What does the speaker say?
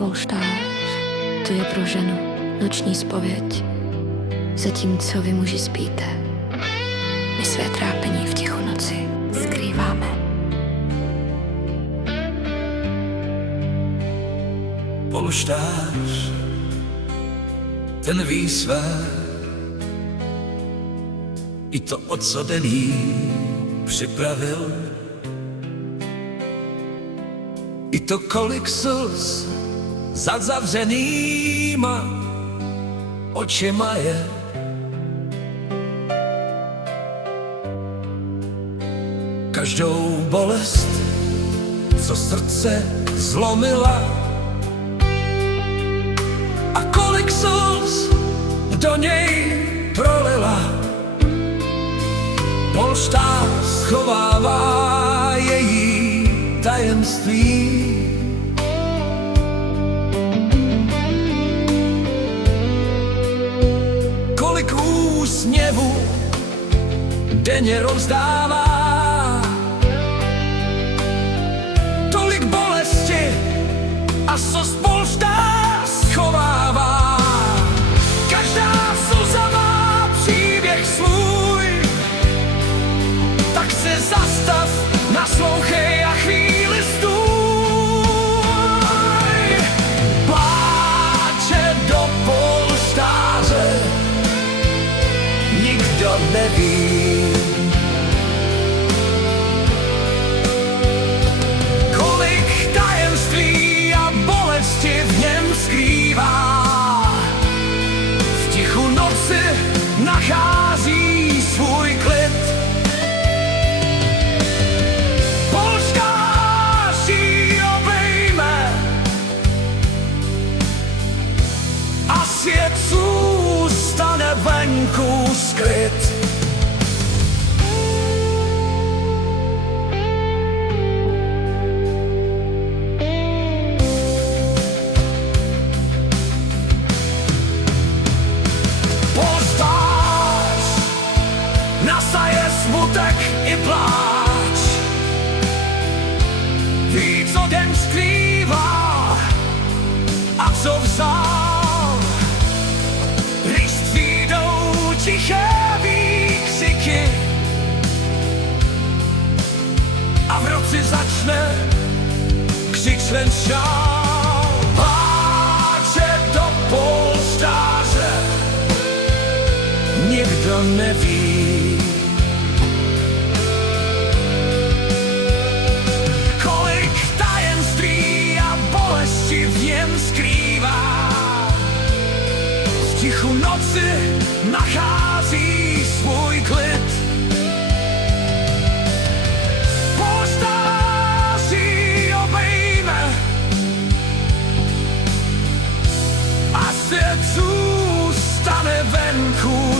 polštář, to je pro ženu noční zpověď. Zatímco vy muži spíte, my své trápení v tichu noci skrýváme. Polštář, ten ví své, i to, o co den jí připravil, i to, kolik slz za zavřenýma očima je. Každou bolest, co srdce zlomila, a kolik slz do něj prolila. Polštář schovává její tajemství. Kolik úsměvů denně rozdává, tolik bolesti a slz polštář schovává. Každá slza má příběh svůj, tak se zastav, naslouchej a chvíli stůj. Pláče do polštáře nikdo neví, kolik tajemství a bolesti v něm skrývá. V tichu noci nachází svůj klid. Polštář ji obejme a svět zůstane venku skryt. Polštář nasaje smutek i pláč, ví, co den skrývá a co vzal. Když přijdou tiché výkřiky a v noci začne křičen šál. Pláče do polštáře nikdo neví, kolik tajemství a bolesti v něm skrývá. V tichu noci nachází svůj klid. Polštář ji obejme a svět zůstane venku